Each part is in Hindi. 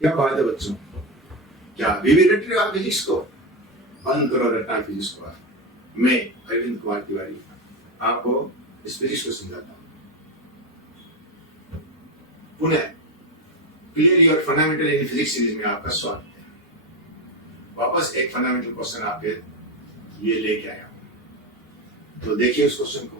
क्या बात है बच्चों, क्या अभी भी रट रहे हो आप फिजिक्स को? बंद करो रटना फिजिक्स को। मैं अरविंद कुमार तिवारी आपको इस फिजिक्स को समझाता हूँ। पुनः clear your fundamental in physics series में आपका स्वागत है। वापस एक फंडामेंटल क्वेश्चन आपके ये लेके आया हूं, तो देखिए उस क्वेश्चन को।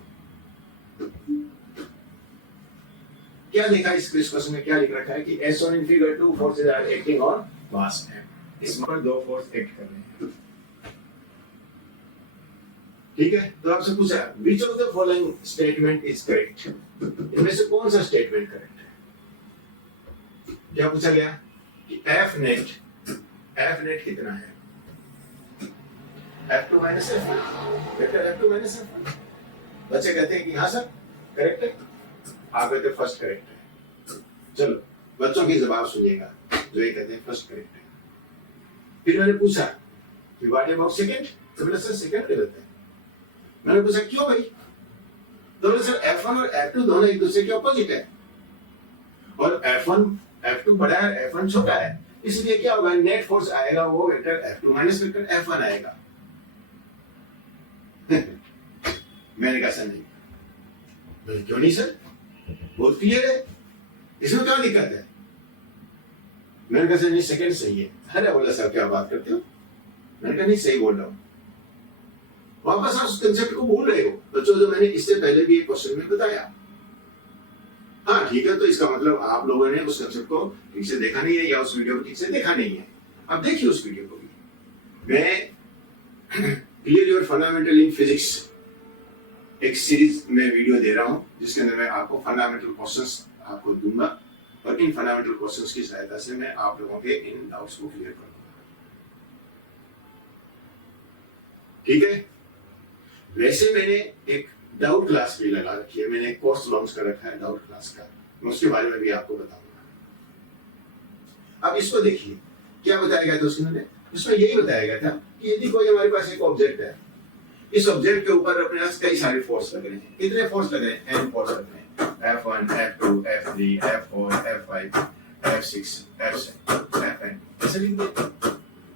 क्या लिखा है इस क्वेश्चन में? क्या लिख रखा है कि as on in figure 2 forces are acting on mass M. इस पर दो फोर्स एक्ट कर रहे हैं, ठीक है? तो आपसे पूछा which of the following statement is correct, इनमें से कौन सा स्टेटमेंट करेक्ट है? क्या पूछा गया कि एफ नेट कितना है? F2 minus F, vector F2 minus F। बच्चे कहते हैं कि हाँ सर करेक्ट है, आप कहते हैं फर्स्ट करेक्ट है। चलो बच्चों की जवाब सुनिएगा जो ये कहते हैं फर्स्ट करेक्ट है। फिर मैंने पूछा कि व्हाट अबाउट सेकंड, तो बोले सर सेकंड गलत है। मैंने पूछा क्यों भाई? तो बोले सर F1 और F2 दोनों एक दूसरे के ऑपोजिट है, और F2 बड़ा है, F1 छोटा है, इसलिए क्या होगा, नेट फोर्स आएगा वो vector F2 minus vector F1 आएगा। मैंने कहा सर नहीं। बोले क्यों नहीं सर, बहुत क्लियर है, इसमें क्या दिक्कत है? मैंने कहा सर नहीं सेकंड सही है। अरे बोला सर क्या बात करते हो? मैंने कहा नहीं सही बोल रहा हूं। वापस आप उस कंसेप्ट को भूल रहे हो बच्चों, जो मैंने इससे पहले भी एक क्वेश्चन में बताया। हाँ ठीक है, तो इसका मतलब आप लोगों ने उस कंसेप्ट को ठीक से देखा नहीं है, या उस वीडियो को ठीक से देखा नहीं है। अब देखिए उस वीडियो को भी। मैं clear your fundamental in physics एक सीरीज में वीडियो दे रहा हूं, जिसके अंदर मैं आपको फंडामेंटल क्वेश्चंस आपको दूंगा, और इन फंडामेंटल क्वेश्चंस की सहायता से मैं आप लोगों के इन डाउट्स को क्लियर कर दूंगा, ठीक है? वैसे मैंने एक डाउट क्लास भी लगा रखी है, मैंने एक कोर्स लॉन्च कर रखा है डाउट क्लास का, मैं उसके बारे में भी आपको बताऊंगा। अब इसको देखिए क्या बताया गया था उसमें। इसमें यही बताया गया था कि यदि कोई हमारे पास एक ऑब्जेक्ट है, इस ऑब्जेक्ट के ऊपर अपने पास कई सारे फोर्स लग रहे हैं। कितने फोर्स लग रहे हैं? n फोर्स लग रहे हैं, F1, F2, F3, F4, F5, F6, F7, Fn, ऐसे लिख दे।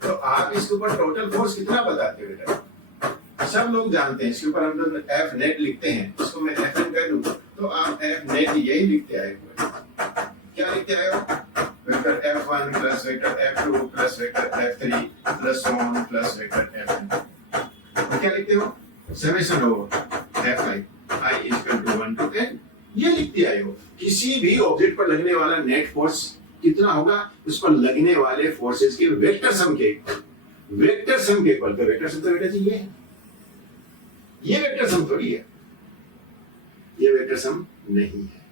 तो आप इसके ऊपर टोटल फोर्स कितना बताते हो बेटा? सब लोग जानते हैं, इसके ऊपर हम लोग F नेट लिखते हैं, इसको मैं Fn कर दूं तो आप F नेट यही लिखते आए हो। क्या लिखते आए हो? Vector F1 plus vector F2 plus vector F3 plus so on plus vector Fn। क्या लिखते हो? Summation over Fi I equal to 1 to n, ये लिखते आए हो। किसी भी ऑब्जेक्ट पर लगने वाला नेट फोर्स कितना होगा, उस पर लगने वाले फोर्सेस के वेक्टर सम के इक्वल। वेक्टर सम के इक्वल, तो वेक्टर सम तो बेटा जी ये वेक्टर सम थोड़ी है, ये वेक्टर सम नहीं है,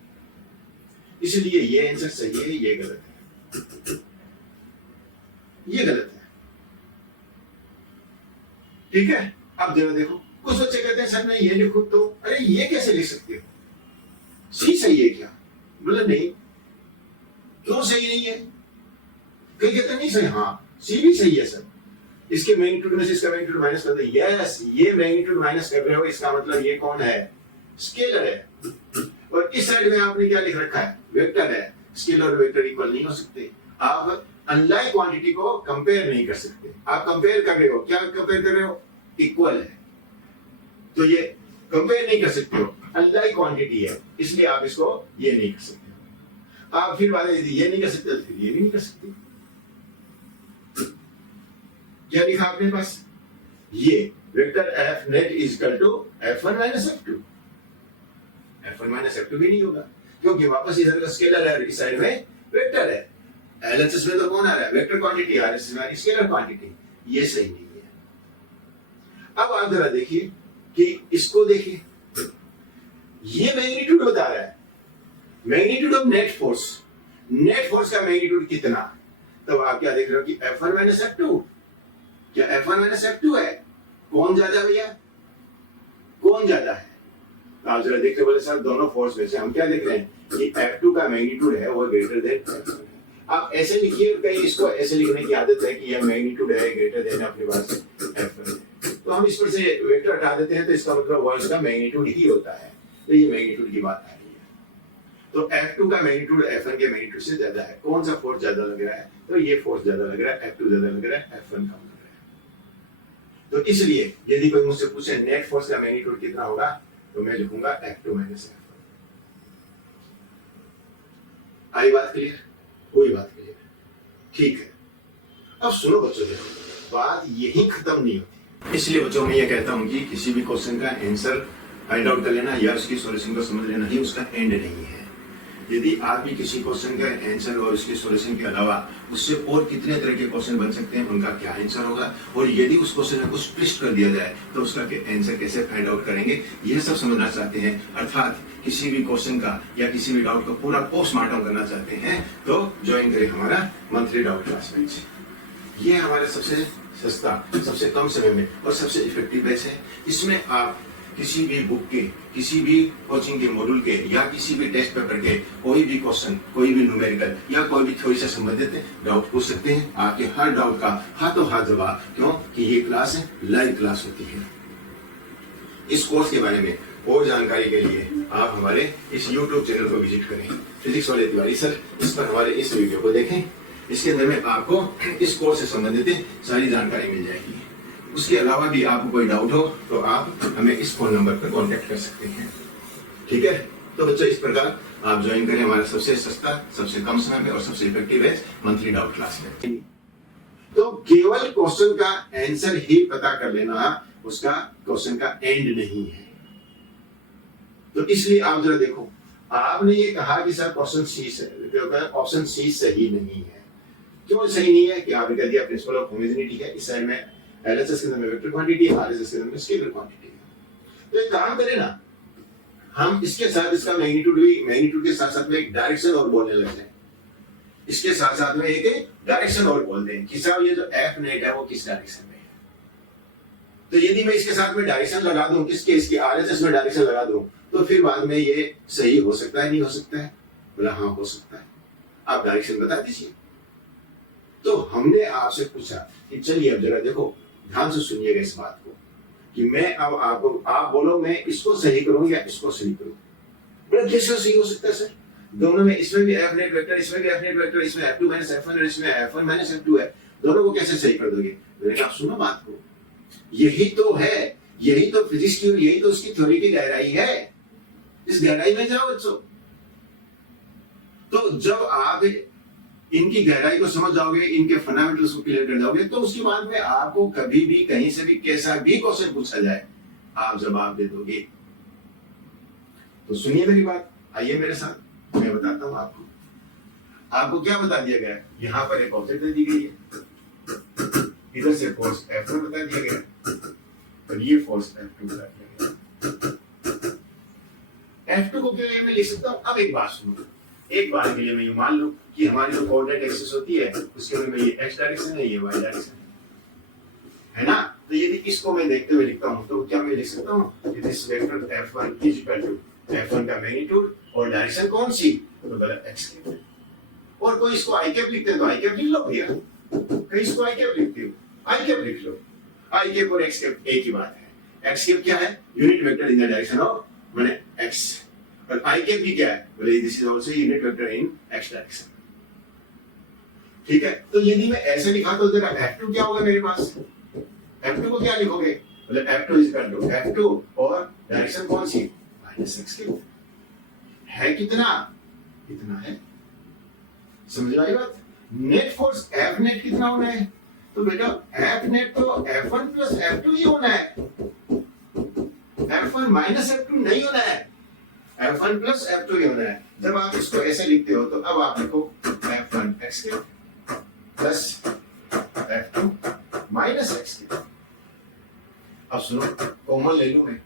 इसलिए ये आंसर सही है, ये गलत है, ये गलत है, ठीक है? अब जरा देखो, कुछ बच्चे कहते हैं सर मैं ये लिखूं तो, अरे ये कैसे लिख सकते हो, सी सही है क्या? बोला नहीं। क्यों सही नहीं है? कई कहते नहीं सही, हाँ सी भी सही है सर, इसके मैग्नीट्यूड में से इसका मैग्नीट्यूड माइनस कर दो। यस, ये मैग्नीट्यूड माइनस कर रहे हो, इसका मतलब ये कौन है? स्केलर है। और इस साइड में आपने क्या लिख रखा है? वेक्टर है। स्केलर और वेक्टर इक्वल नहीं हो सकते, आप अनलाइक क्वांटिटी को कंपेयर नहीं कर सकते। आप कंपेयर कर रहे हो, क्या कंपेयर कर रहे हो? इक्वल है, तो ये कंपेयर नहीं कर सकते हो, अनलाइक क्वांटिटी है, इसलिए आप इसको ये नहीं कर सकते। आप फिर वाले यदि ये नहीं कर सकते तो फिर ये भी नहीं कर सकते। क्या लिखा आपने पास? ये vector F net is equal to F1 minus F2। F1 minus F2 भी नहीं होगा, क्योंकि वापस इधर का स्केलर है, इस साइड में वेक्टर है। LHS में तो कौन आ रहा है? वेक्टर क्वांटिटी, RHS में स्केलर क्वांटिटी, ये सही नहीं है। अब आप जरा देखिए कि इसको देखिए, ये मैग्नीट्यूड बता रहा है, magnitude of net force. Net force का मैग्नीट्यूड कितना? तो आप क्या देख रहे हो कि F1 माइनस F2, क्या F1 माइनस F2 है? कौन ज्यादा भैया? कौन ज्यादा है? तो आप जरा देखते बोले सर दोनों फोर्स में से हम क्या देख रहे हैं कि F2 का मैग्नीट्यूड है वो ग्रेटर देन F1 है। आप ऐसे लिखिए, कहीं इसको ऐसे लिखने की आदत है कि यह मैग्नीट्यूड है ग्रेटर देन अपने पास F1 है, तो हम इस पर से वेक्टर हटा देते हैं, तो इसका मतलब वो इसका मैग्नीट्यूड ही होता है। तो ये मैग्नीट्यूड की बात आ रही है। तो F2 का मैग्नीट्यूड F1 के मैग्नीट्यूड से ज्यादा है। कौन सा फोर्स ज्यादा लग रहा है? तो ये फोर्स ज्यादा लग रहा है, F2 ज्यादा लग रहा है, F1 कम लग रहा है। तो इसलिए यदि कोई मुझसे पूछे नेट फोर्स का मैग्नीट्यूड कितना होगा, तो मैं लिखूंगा F2 माइनस F1। आई बात क्लियर? कोई बात क्लियर? ठीक है। अब सुनो बच्चों, देखो बात यही खत्म नहीं होती। इसलिए बच्चों मैं ये कहता हूं कि किसी भी क्वेश्चन का आंसर फाइंड आउट कर लेना या उसकी सॉल्यूशन को समझ लेना ही उसका एंड नहीं है। यदि आप भी किसी क्वेश्चन का आंसर और उसके सॉल्यूशन के अलावा उससे और कितने तरह के क्वेश्चन बन सकते हैं, उनका क्या आंसर होगा, और यदि उस क्वेश्चन को स्प्लिट कर दिया जाए तो उसका आंसर कैसे फाइंड आउट करेंगे, यह सब समझना चाहते हैं, अर्थात किसी भी क्वेश्चन का या किसी भी डाउट का पूरा पोस्टमार्टम करना चाहते हैं, तो ज्वाइन करें हमारा मंथली डाउट क्लास बैच। ये हमारा सबसे सस्ता, सबसे कम समय में और सबसे इफेक्टिव बैच है। इसमें आप किसी भी बुक के, किसी भी कोचिंग के मॉड्यूल के या किसी भी टेस्ट पेपर के कोई भी क्वेश्चन, कोई भी न्यूमेरिकल या कोई भी थ्योरी से संबंधित डाउट पूछ सकते हैं। आपके हर डाउट का हाथों हाथ जवाब, क्यों कि ये क्लास लाइव क्लास होती है। इस कोर्स के बारे में और जानकारी के लिए आप हमारे इस YouTube चैनल को विजिट करें, फिजिक्स वाले तिवारी सर। इस पर हमारे इस वीडियो को देखें। इसके अंदर में आपको इस कोर्स से संबंधित सारी जानकारी मिल जाएगी। उसके अलावा भी आपको कोई डाउट हो तो आप हमें इस फोन नंबर पर कांटेक्ट कर सकते हैं। ठीक है, तो बच्चों इस प्रकार आप ज्वाइन करें हमारा सबसे सस्ता, सबसे कम समय में और सबसे इफेक्टिव है मंथली डाउट क्लास में। तो केवल क्वेश्चन का आंसर ही पता कर लेना उसका क्वेश्चन का एंड नहीं है। तो इसलिए आप जरा देखो, आपने ये कहा कि सर क्वेश्चन सी से ऑप्शन सी सही नहीं है। क्यों सही नहीं है? कि आपने कह दिया प्रिंसिपल ऑफ होमोजेनिटी है, इस साइड में एलएचएस के अंदर में वेक्टर क्वांटिटी है, आरएचएस के अंदर में स्केलर क्वांटिटी है। तो एक काम करें ना, हम इसके साथ इसका मैग्नीट्यूड के साथ साथ में एक डायरेक्शन और बोलने लगते हैं। इसके साथ साथ में एक डायरेक्शन और बोलते हैं कि साहब ये जो एफ नेट है वो किस डायरेक्शन में है। तो यदि मैं इसके साथ में डायरेक्शन लगा दूं, किसके, इसके आरएचएस में डायरेक्शन लगा दूं, तो फिर बाद में ये सही हो सकता है, नहीं हो सकता है? बोला हाँ हो सकता है। आप डायरेक्शन बता दीजिए। तो हमने आपसे पूछा कि चलिए अब जरा देखो, ध्यान से सुनिएगा इस बात को कि मैं अब आपको, आप बोलो मैं इसको सही करूं या इसको सही करूं। बोला कैसे सही हो सकता है सर? दोनों में, इसमें भी एफ नेट वेक्टर, इसमें भी एफ नेट वेक्टर, इसमें F2 माइनस F1 और इसमें F1 माइनस F2 है, दोनों को कैसे सही कर दोगे? मैंने कहा सुनो बात को, यही तो है, यही तो फिजिक्स की और यही तो उसकी थ्योरी की गहराई है। इस गहराई में जाओ बच्चों। तो जब आप इनकी गहराई को समझ जाओगे, इनके फंडामेंटल्स को क्लियर कर जाओगे, तो उसके बाद में आपको कभी भी कहीं से भी कैसा भी क्वेश्चन पूछा जाए आप जवाब दे दोगे। तो सुनिए मेरी बात, आइए मेरे साथ, मैं बताता हूं आपको। आपको क्या बता दिया गया? यहाँ पर एक ऑब्जेक्ट दी गई है, इधर से फोर्स F1 बता दिया गया और ये फोर्स F2 बता दिया गया। F2 को क्या मैं लिख सकता हूं? अब एक बात सुनो, एक बार के लिए मैं ये मान लूं कि हमारी जो कोऑर्डिनेट एक्सिस होती है उसके अंदर में ये x डायरेक्शन है, ये y डायरेक्शन है ना? तो यदि इसको मैं देखते हुए लिखता हूं तो क्या मैं लिख सकता हूं कि this vector F1 is equal to F1 का मैग्नीट्यूड और डायरेक्शन कौन सी? तो गलत x कैप। और कोई इसको i कैप लिखते हैं तो i कैप लिख लो भैया, कहीं इसको i कैप लिखते हो i कैप लिख लो। i कैप और x कैप एक ही बात है। x कैप क्या है? Unit vector in the direction of माने x, और i कैप भी क्या है? बोले this is also unit vector in x direction. ठीक है, तो यदि मैं ऐसे लिखा तो जरा F2 क्या होगा मेरे पास? F2 को क्या लिखोगे? बोले F2 is equal to F2 और डायरेक्शन कौन सी? माइनस x की है। कितना? इतना है। समझ आई बात? नेट फोर्स F नेट कितना होना है? तो बेटा F नेट तो F1 प्लस F2 ही होना है, F1 माइनस F2 नहीं होना है, F1 प्लस F2 ही होना है। जब आप इसको ऐसे लिखते हो तो अब आप लिखो F1 x के प्लस F2 माइनस x के। अब सुनो, कॉमन ले लूं मैं,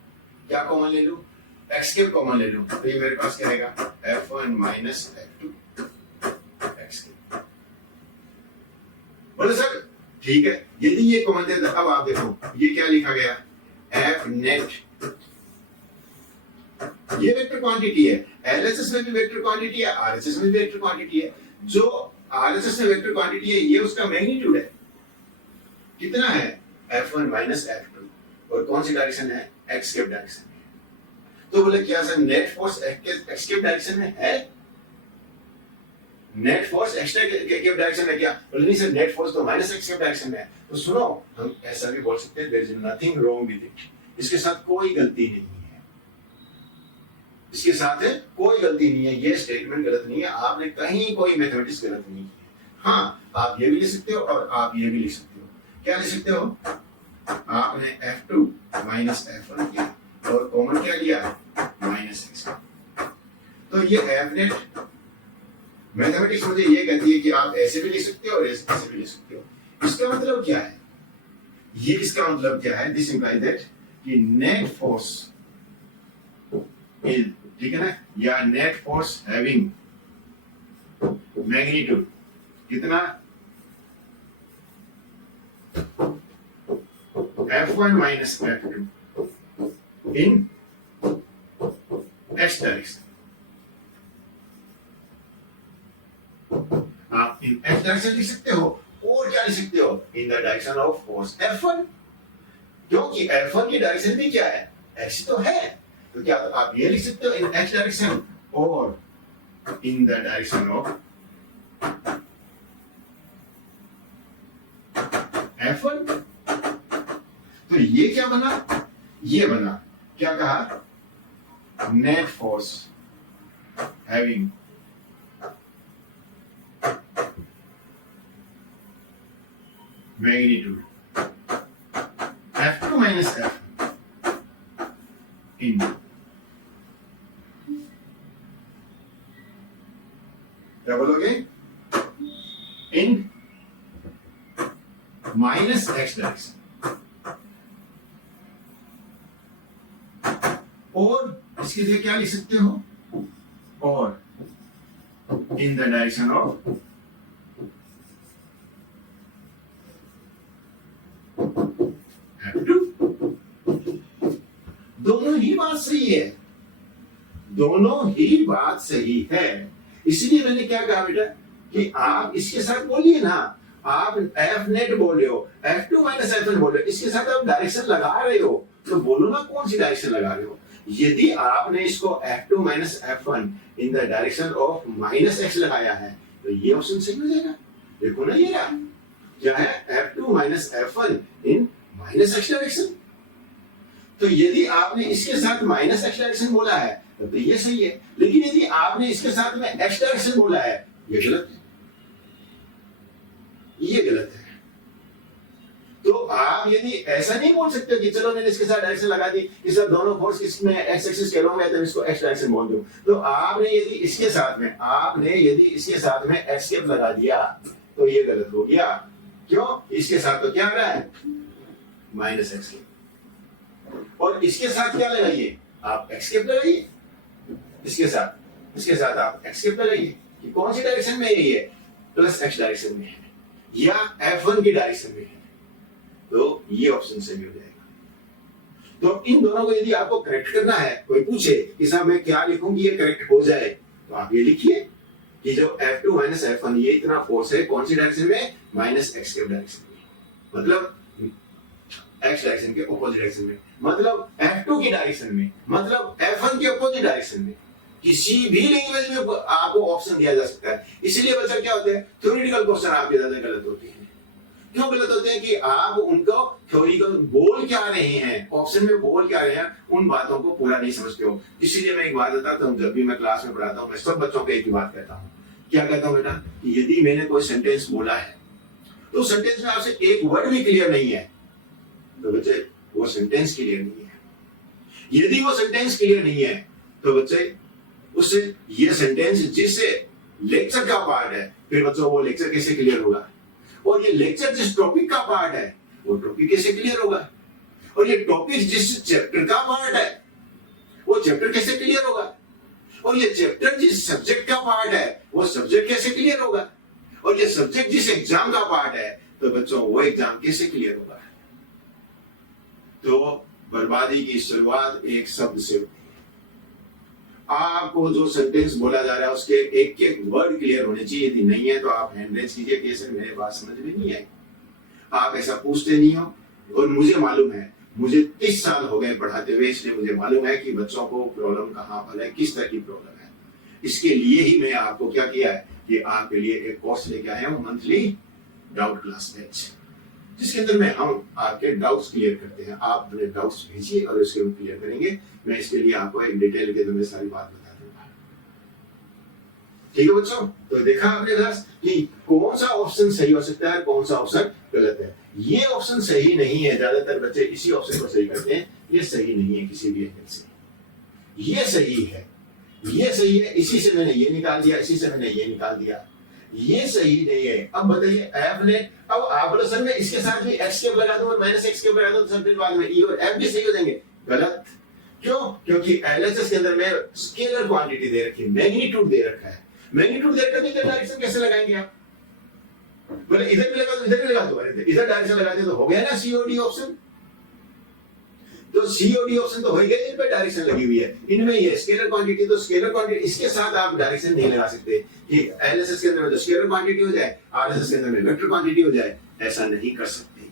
क्या कॉमन ले लूं? x के कॉमन ले लूं तो ये मेरे पास क्या आएगा? F1 माइनस F2 x के। बोले सर ठीक है, यदि ये कॉमन दे तो अब आप देखो ये क्या लिखा गया? F नेट, ये वेक्टर क्वांटिटी है, एलएचएस में भी वेक्टर क्वांटिटी है, आरएचएस में भी वेक्टर क्वांटिटी है। जो आरएचएस में वेक्टर क्वांटिटी है ये उसका मैग्नीट्यूड है, कितना है? F1 माइनस F2, और कौन सी डायरेक्शन है? x कैप डायरेक्शन है। तो बोले क्या sir net force x cap direction में है? नेट फोर्स एक्स के डायरेक्शन में क्या, बोले नहीं सर नेट फोर्स तो माइनस एक्स के डायरेक्शन में है। तो सुनो, हम ऐसा भी बोल सकते हैं there is nothing wrong with it, इसके साथ कोई गलती नहीं है, इसके साथ कोई गलती नहीं है, ये स्टेटमेंट गलत नहीं है, आपने कहीं कोई मैथमेटिक्स गलत नहीं की है। हाँ, आप ये भी लिख सकते हो और आप ये भी लिख सकते हो। क्या लिख सकते हो, आपने F2 माइनस F1 किया और कॉमन क्या लिया, माइनस एक्स। तो ये F नेट मैथमेटिक्स मुझे ये कहती है कि आप ऐसे भी लिख सकते हो और ऐसे भी लिख सकते हो। इसका मतलब क्या है, ये इसका मतलब क्या है, दिस इंप्लाइज दैट कि नेट फोर्स इज, ठीक है ना, या नेट फोर्स हैविंग मैग्नीट्यूड कितना, F1 माइनस F2 इन x डायरेक्शन। आप इन x डायरेक्शन लिख सकते हो और क्या लिख सकते हो, in the direction of force F1, क्योंकि F1 की डायरेक्शन भी क्या है, x तो है। तो क्या आप ये लिख सकते हो इन x डायरेक्शन और in the direction of F1। तो ये क्या बना, ये बना, क्या कहा, net force having magnitude F2 minus F1 इन, क्या बोलोगे, इन माइनस एक्स डायरेक्शन, और इसके लिए क्या लिख सकते हो, और in the direction of F2। दोनों ही बात सही है, दोनों ही बात सही है। इसलिए मैंने क्या कहा बेटा कि आप इसके साथ बोलिए ना, आप F नेट बोल रहे हो, F2 माइनस F1 बोल रहे हो, इसके साथ आप डायरेक्शन लगा रहे हो, तो बोलो ना कौन सी डायरेक्शन लगा रहे हो। यदि आपने इसको F2 minus F1 in the direction of minus x लगाया है तो ये ऑप्शन सही हो जाएगा। देखो ना ये रहा, क्या है, F2 माइनस F1 इन माइनस एक्स डायरेक्शन। तो यदि आपने इसके साथ माइनस एक्स डायरेक्शन बोला है तो ये सही है, लेकिन यदि आपने इसके साथ में एक्स डायरेक्शन बोला है ये गलत है, ये गलत है। तो आप यदि ऐसा नहीं बोल सकते कि चलो मैंने इसके साथ डायरेक्शन लगा दी, इस दोनों फोर्स किसमें एक्स एक्सिस के लॉन्ग है तो इसको एक्स डायरेक्शन बोल दूं, तो आपने यदि इसके साथ में एक्स कैप लगा दिया तो ये गलत हो गया। क्यों, इसके साथ तो क्या आ रहा है, माइनस एक्स कैप, और इसके साथ क्या लगाइए, आप एक्स कैप लगाइए, इसके साथ आप एक्स कैप लगाइए कि कौन सी डायरेक्शन में है, ये प्लस एक्स डायरेक्शन में है या F1 की डायरेक्शन में है, तो ये ऑप्शन सही हो जाएगा। तो इन दोनों को यदि आपको करेक्ट करना है, कोई पूछे कि साहब मैं क्या लिखूं कि ये करेक्ट हो जाए, तो आप ये लिखिए कि जो F2 माइनस F1 ये इतना फोर्स है कौन सी डायरेक्शन में, माइनस एक्स के डायरेक्शन में, मतलब एक्स डायरेक्शन के ऑपोजिट डायरेक्शन में, मतलब F2 की डायरेक्शन में, मतलब F1 के ऑपोजिट डायरेक्शन में। किसी भी लैंग्वेज में आपको ऑप्शन दिया जा सकता है। इसीलिए बच्चा क्या होते हैं, थ्योरेटिकल क्वेश्चन आपके ज्यादा गलत होते हैं। क्यों गलत होते हैं कि आप उनको थ्योरिकल बोल क्या रहे हैं, ऑप्शन में बोल क्या रहे हैं, उन बातों को पूरा नहीं समझते हो। इसीलिए मैं एक बात बताता हूँ, जब भी मैं क्लास में पढ़ाता हूँ मैं सब बच्चों को एक ही बात कहता हूँ। क्या कहता हूँ बेटा, कि यदि मैंने कोई सेंटेंस बोला है तो सेंटेंस में आपसे एक वर्ड भी क्लियर नहीं है तो बच्चे वो सेंटेंस क्लियर नहीं है। यदि वो सेंटेंस क्लियर नहीं है तो बच्चे उससे ये सेंटेंस जिससे लेक्चर का पार्ट है, फिर बच्चों वो लेक्चर कैसे क्लियर होगा, और ये लेक्चर जिस टॉपिक का पार्ट है वो टॉपिक कैसे क्लियर होगा, और ये टॉपिक जिस चैप्टर का पार्ट है वो चैप्टर कैसे क्लियर होगा, और ये चैप्टर जिस सब्जेक्ट का पार्ट है वो सब्जेक्ट कैसे क्लियर होगा, और ये सब्जेक्ट जिस एग्जाम का पार्ट है तो बच्चों वो एग्जाम कैसे क्लियर होगा। तो बर्बादी की शुरुआत एक शब्द से होती है। आपको जो सेंटेंस बोला जा रहा है उसके एक एक वर्ड क्लियर होने चाहिए, यदि नहीं है तो आप हैंड रेज कीजिए कि सर मेरे बात समझ में नहीं आई। आप ऐसा पूछते नहीं हो, और मुझे मालूम है, मुझे 30 साल हो गए पढ़ाते हुए, इसलिए मुझे मालूम है कि बच्चों को प्रॉब्लम कहाँ पर है, किस तरह की प्रॉब्लम है। इसके लिए ही मैं आपको क्या किया है, कि आपके लिए एक कोर्स लेके आया हूं, मंथली डाउट क्लास बैच, जिसके अंदर में हम आपके डाउट्स क्लियर करते हैं। आप अपने डाउट्स भेजिए और उसके हम क्लियर करेंगे। मैं इसके लिए आपको एक डिटेल के अंदर सारी बात बता दूंगा। ठीक है बच्चों, तो देखा आपने क्लास कि कौन सा ऑप्शन सही हो सकता है, कौन सा ऑप्शन गलत है। ये ऑप्शन सही नहीं है, ज्यादातर बच्चे इसी ऑप्शन को सही करते हैं। ये सही नहीं है किसी भी एंगल से, ये सही है, ये सही है, इसी से मैंने ये निकाल दिया, इसी से मैंने ये निकाल दिया, ये सही नहीं है। अब बताइए एफ ने, अब आप बोलो सर मैं इसके साथ भी एक्स क्यूब लगा दूं और माइनस एक्स क्यूब लगा दूं तो सर फिर बाद में ई और एफ भी सही हो जाएंगे। गलत। क्यों? क्योंकि एलएचएस के अंदर में स्केलर क्वांटिटी दे रखी है, मैग्नीट्यूड दे रखा है। मैग्नीट्यूड दे रखा है तो डायरेक्शन कैसे लगाएंगे आप? बोले इधर भी लगा दो, इधर भी लगा दो, इधर डायरेक्शन लगा दे तो हो गया ना सीओडी ऑप्शन। तो सीओडी ऑप्शन तो हो गया, इन पे डायरेक्शन लगी हुई है। इनमें ये स्केलर क्वांटिटी, तो स्केलर क्वांटिटी इसके साथ आप डायरेक्शन नहीं लगा सकते कि एलएचएस के अंदर में तो स्केलर क्वांटिटी हो जाए, आरएचएस के अंदर में वेक्टर क्वांटिटी हो जाए, ऐसा नहीं कर सकते।